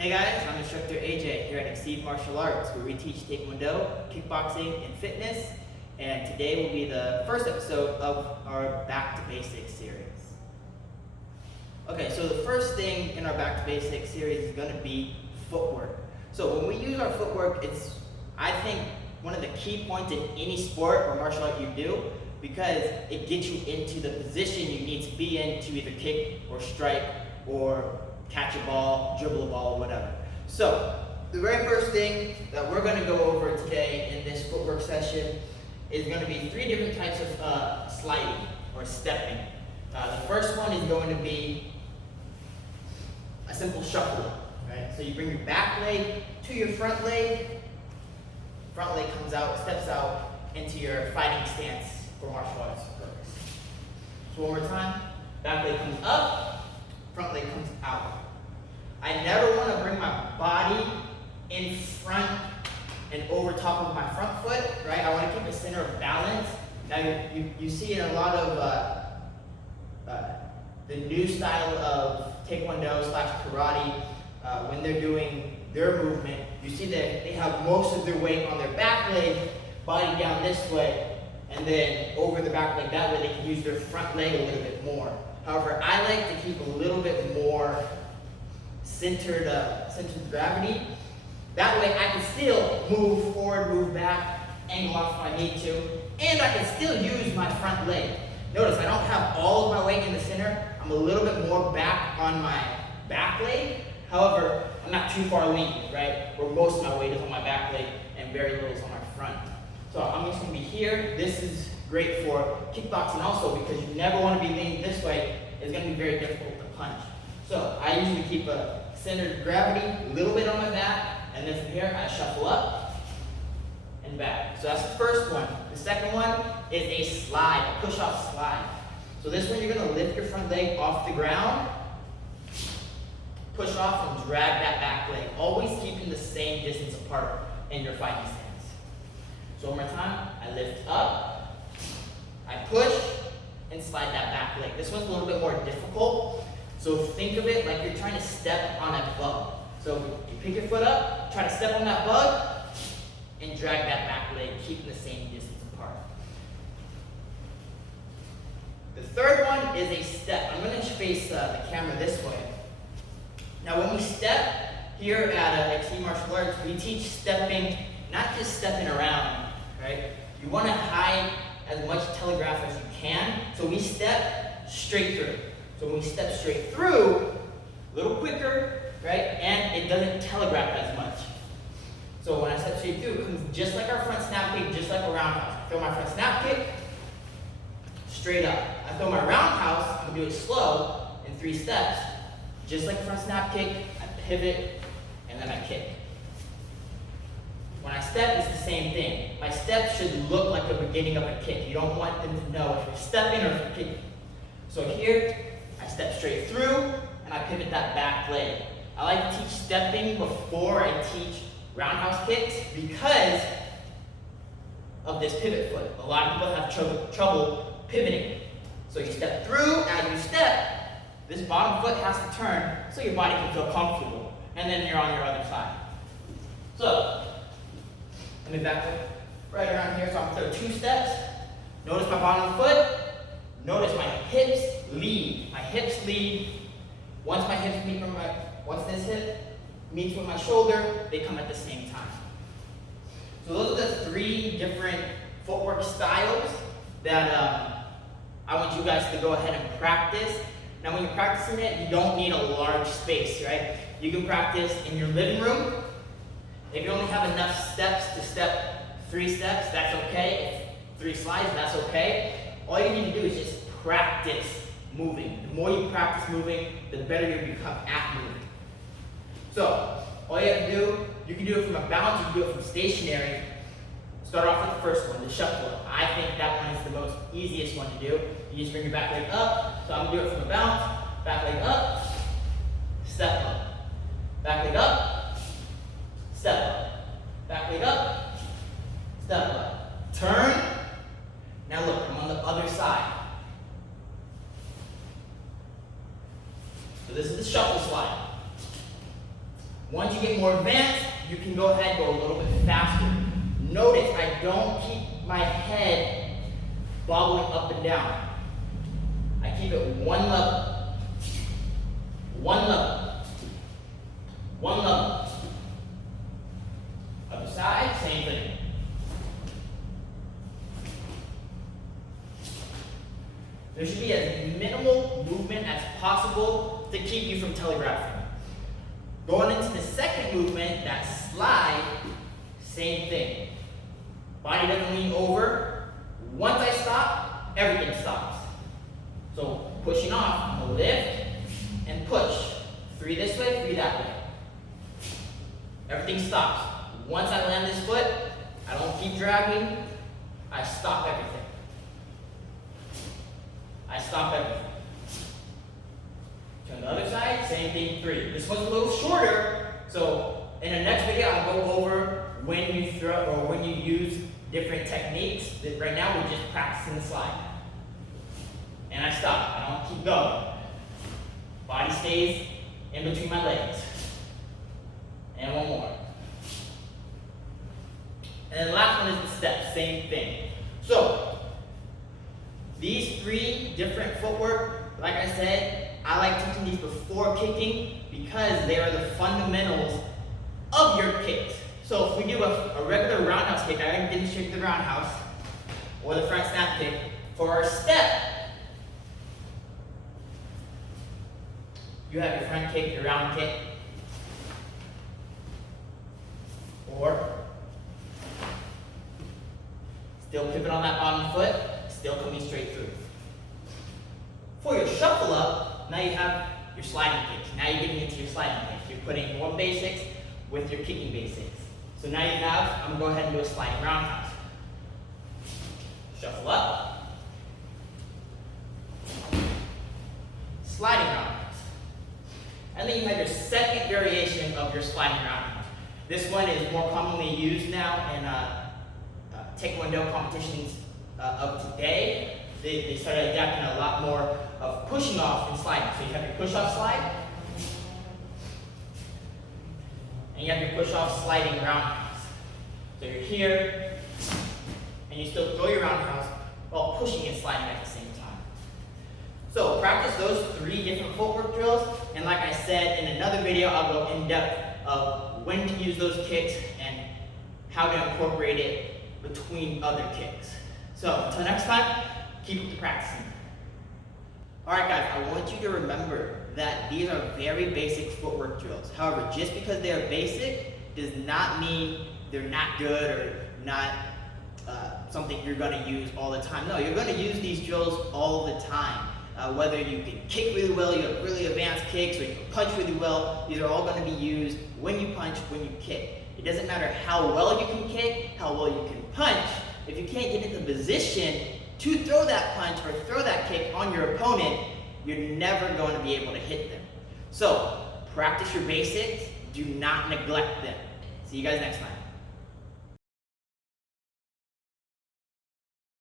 Hey guys, I'm instructor AJ here at Exceed Martial Arts, where we teach Taekwondo, kickboxing, and fitness. And today will be the first episode of our Back to Basics series. Okay, so the first thing in our Back to Basics series is going to be footwork. So when we use our footwork, it's, I think, one of the key points in any sport or martial art you do, because it gets you into the position you need to be in to either kick or strike or catch a ball, dribble a ball, whatever. So the very first thing that we're going to go over today in this footwork session is going to be 3 different types of sliding or stepping. The first one is going to be a simple shuffle. Right? So you bring your back leg to your front leg comes out, steps out into your fighting stance for martial arts purpose. So one more time, back leg comes up, front leg comes out. I never want to bring my body in front and over top of my front foot, right? I want to keep a center of balance. Now you see in a lot of the new style of Taekwondo / karate, when they're doing their movement, you see that they have most of their weight on their back leg, body down this way, and then over the back leg that way they can use their front leg a little bit more. However, I like to keep a little bit more centered gravity. That way I can still move forward, move back, angle off if I need to, and I can still use my front leg. Notice I don't have all of my weight in the center. I'm a little bit more back on my back leg. However, I'm not too far leaning, right? Where most of my weight is on my back leg and very little is on my front. So I'm just going to be here. This is great for kickboxing also because you never want to be leaning this way. It's going to be very difficult to punch. So I usually keep a center of gravity, a little bit on my back, and then from here I shuffle up and back. So that's the first one. The second one is a slide, a push-off slide. So this one you're going to lift your front leg off the ground, push off and drag that back leg, always keeping the same distance apart in your fighting stance. So one more time, I lift up, I push, and slide that back leg. This one's a little bit more difficult, so think of it like you're trying to step on a bug. So you pick your foot up, try to step on that bug, and drag that back leg, keeping the same distance apart. The third one is a step. I'm going to face the camera this way. Now when we step here at Exceed Martial Arts, we teach stepping, not just stepping around, right? You want to hide as much telegraph as you can, so we step straight through. So when we step straight through, a little quicker, right? And it doesn't telegraph as much. So when I step straight through, it comes just like our front snap kick, just like a roundhouse. I throw my front snap kick, straight up. I throw my roundhouse, I'm going to do it slow, in 3 steps. Just like a front snap kick, I pivot, and then I kick. When I step, it's the same thing. My step should look like the beginning of a kick. You don't want them to know if you're stepping or if you're kicking. So here, I step straight through, and I pivot that back leg. I like to teach stepping before I teach roundhouse kicks because of this pivot foot. A lot of people have trouble pivoting. So you step through, as you step, this bottom foot has to turn so your body can feel comfortable. And then you're on your other side. So, let me back up right around here. So I'm going to throw 2 steps. Notice my bottom foot. Notice my hips lead. My hips lead. Once my hips meet with once this hip meets with my shoulder, they come at the same time. So those are the 3 different footwork styles that I want you guys to go ahead and practice. Now when you're practicing it, you don't need a large space, right? You can practice in your living room. If you only have enough steps to step 3 steps, that's okay. If 3 slides, that's okay. All you need to do is just practice moving. The more you practice moving, the better you become at moving. So, all you have to do, you can do it from a bounce, you can do it from stationary. Start off with the first one, the shuffle. I think that one is the most easiest one to do. You just bring your back leg up. So I'm going to do it from a bounce. Back leg up. Step up. Back leg up. Step up. Back leg up. Step up. Turn. Now look, I'm on the other side. So this is the shuffle slide. Once you get more advanced, you can go ahead and go a little bit faster. Notice I don't keep my head bobbling up and down. I keep it one level, one level, one level. Other side, same thing. There should be as minimal movement as possible to keep you from telegraphing. Going into the second movement, that slide, same thing. Body doesn't lean over. Once I stop, everything stops. So pushing off, lift and push. 3 this way, 3 that way. Everything stops. Once I land this foot, I don't keep dragging. I stop everything. I stop everything. To the other side, same thing, 3. This one's a little shorter, so in the next video I'll go over when you throw or when you use different techniques. Right now we're just practicing the slide. And I stop, I don't keep going. Body stays in between my legs. And one more. And then the last one is the step, same thing. So, these 3 different footwork, like I said, I like teaching these before kicking because they are the fundamentals of your kicks. So if we do a regular roundhouse kick, I can demonstrate the roundhouse or the front snap kick. For our step, you have your front kick, your round kick, or still pivot on that bottom foot, still coming straight through. For your shuffle up, now you have your sliding kicks. Now you're getting into your sliding kicks. You're putting more basics with your kicking basics. So now you have, I'm going to go ahead and do a sliding roundhouse. Shuffle up. Sliding roundhouse. And then you have your second variation of your sliding roundhouse. This one is more commonly used now in Taekwondo competitions of today. They started adapting a lot more of pushing off and sliding. So you have your push-off slide, and you have your push-off sliding roundhouse. So you're here, and you still throw your roundhouse while pushing and sliding at the same time. So practice those 3 different footwork drills, and like I said, in another video I'll go in depth of when to use those kicks and how to incorporate it between other kicks. So until next time, keep practicing. Alright guys, I want you to remember that these are very basic footwork drills. However, just because they are basic does not mean they're not good or not something you're going to use all the time. No, you're going to use these drills all the time. Whether you can kick really well, you have really advanced kicks, or you can punch really well, these are all going to be used when you punch, when you kick. It doesn't matter how well you can kick, how well you can punch. If you can't get into position to throw that punch or throw that kick on your opponent, you're never going to be able to hit them. So, practice your basics. Do not neglect them. See you guys next time.